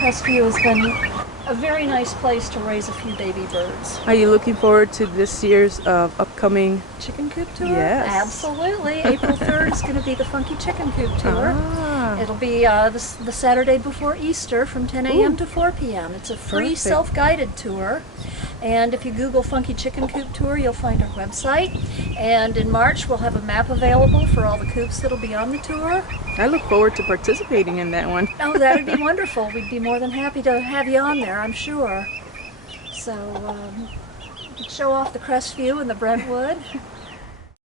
Crestview has been a very nice place to raise a few baby birds. Are you looking forward to this year's upcoming? Chicken Coop Tour? Yes. Absolutely. April 3rd is going to be the Funky Chicken Coop Tour. Ah, It'll be the Saturday before Easter from 10 a.m. to 4 p.m. It's a free Perfect. self-guided tour. And if you Google Funky Chicken Coop Tour, you'll find our website. And in March, we'll have a map available for all the coops that'll be on the tour. I look forward to participating in that one. Oh, that would be wonderful. We'd be more than happy to have you on there, I'm sure. So, you could show off the Crestview and the Brentwood.